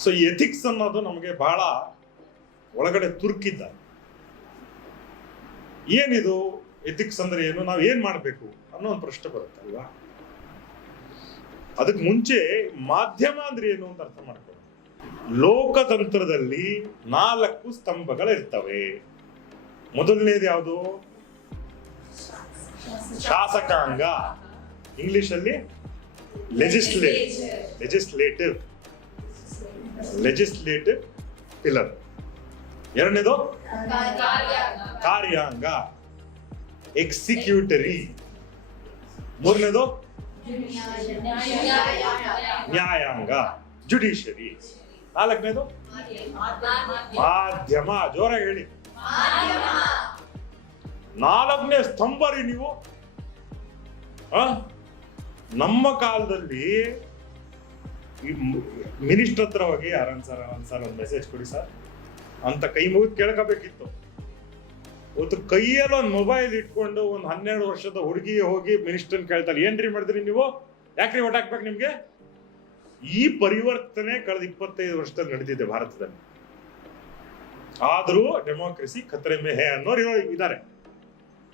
So ethics ಅನ್ನೋದು ನಮಗೆ ಬಹಳ ಒಳಗಡೆ ತುರ್ಕಿದ್ದ. ಏನಿದು? ಎಥಿಕ್ಸ್ ಅಂದ್ರೆ ಏನು? ನಾವು ಏನ್ ಮಾಡಬೇಕು? ಅನ್ನೋ ಒಂದು ಪ್ರಶ್ನೆ ಬರುತ್ತೆ ಅಲ್ವಾ? ಅದಕ್ಕೆ ಮುಂಚೆ ಮಾಧ್ಯಮ ಅಂದ್ರೆ ಏನು ಅಂತ ಅರ್ಥ ಮಾಡ್ಕೊಳ್ಳಿ ಲೋಕತಂತ್ರದಲ್ಲಿ ನಾಲ್ಕು ಸ್ತಂಭಗಳಿರ್ತವೆ. ಮೊದಲನೇದು ಯಾವುದು? ಶಾಸಕಾಂಗ. ಇಂಗ್ಲಿಷ್ ಅಲ್ಲಿ ಲೆಜಿಸ್ಲೇಟ್ ಲೆಜಿಸ್ಲೇಟಿವ್ ಲೆಜಿಸ್ಲೇಟಿವ್ ಪಿಲ್ಲರ್ ಎರಡನೇದು? ಕಾರ್ಯಾಂಗ. ಎಕ್ಸಿಕ್ಯೂಟರಿ ಮೂರನೇದು? ನ್ಯಾಯಾಂಗ. ಜುಡಿಷರಿ ನಾಲ್ಕನೇದು? ಮಾಧ್ಯಮ. ಜೋರಾಗಿ ಹೇಳಿ. ನಾಲ್ಕನೇ ಸ್ತಂಭ ರೀ ನೀವು? ನಮ್ಮ ಕಾಲದಲ್ಲಿ ಮಿನಿಸ್ಟರ್ ಹತ್ರ ಹೋಗಿ ಯಾರನ್ ಸರ್, ಆರನ್ ಸರ್, ಒಂದು ಮೆಸೇಜ್ ಕೊಡಿ ಸರ್. ಅಂತ ಕೈ ಮುಗಿದು ಕೇಳ್ಕೋಬೇಕಿತ್ತು. ಒಂದು ಕೈಯಲ್ಲಿ ಒಂದು ಮೊಬೈಲ್ ಇಟ್ಕೊಂಡು ಒಂದು ಹನ್ನೆರಡು ವರ್ಷದ ಹುಡುಗಿ ಹೋಗಿ ಮಿನಿಸ್ಟರ್ನ ಕೇಳ್ತಾರೆ ಏನ್ರಿ ಮಾಡಿದ್ರಿ ನೀವು? ಯಾಕ್ರಿ ಓಟ್ ಹಾಕ್ಬೇಕು ನಿಮಗೆ? ಈ ಪರಿವರ್ತನೆ ಕಳೆದ ಇಪ್ಪತ್ತೈದು ವರ್ಷದಲ್ಲಿ ನಡೆದಿದೆ ಭಾರತದಲ್ಲಿ. ಆದರೂ ಡೆಮೋಕ್ರಸಿ ಖತ್ರೆ ಮೇಹೆ ಅನ್ನೋರು ಇದ್ದಾರೆ.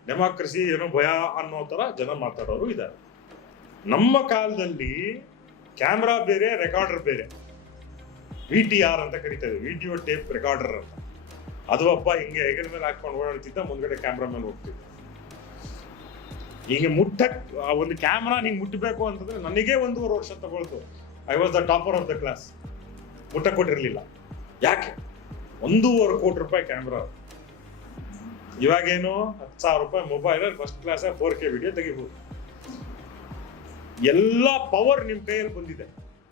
ಡೆಮೋಕ್ರಸಿ ಏನೋ ಭಯ ಅನ್ನೋ ಥರ ಜನ ಮಾತಾಡೋರು ಇದ್ದಾರೆ. ನಮ್ಮ ಕಾಲದಲ್ಲಿ ಕ್ಯಾಮ್ರಾ ಬೇರೆ, ರೆಕಾರ್ಡರ್ ಬೇರೆ. ವಿ ಟಿ ಆರ್ ಅಂತ ಕರಿತೇವೆ ವಿಡಿಯೋ ಟೇಪ್ ರೆಕಾರ್ಡರ್ ಅಂತ. ಅದು ಒಬ್ಬ ಹಿಂಗೆ ಹೆಗಲ ಮೇಲೆ ಹಾಕೊಂಡು ಓಡಾಡ್ತಿದ್ದ, ಮುಂದ್ಗಡೆ ಕ್ಯಾಮ್ರಾ ಮೇಲೆ ಹೋಗ್ತಿದ್ದ. ಹೀಗೆ ಮುಟ್ಟ ಒಂದು ಕ್ಯಾಮ್ರಾ ನಿಂಗೆ ಮುಟ್ಟಬೇಕು ಅಂತಂದ್ರೆ ನನಗೆ ಒಂದೂವರೆ ವರ್ಷ ತಗೊಳ್ತು. I was the topper of the class ಮುಟ್ಟ ಕೊಟ್ಟಿರಲಿಲ್ಲ. ಯಾಕೆ? ಒಂದೂವರೆ ಕೋಟಿ ರೂಪಾಯಿ ಕ್ಯಾಮ್ರಾ. ಇವಾಗೇನು ಹತ್ತು ಸಾವಿರ ರೂಪಾಯಿ mobile first class four K video ತೆಗಿಬಹುದು ಎಲ್ಲ ಪವರ್ ನಿಮ್ ಕೈಯಲ್ಲಿ ಬಂದಿದೆ.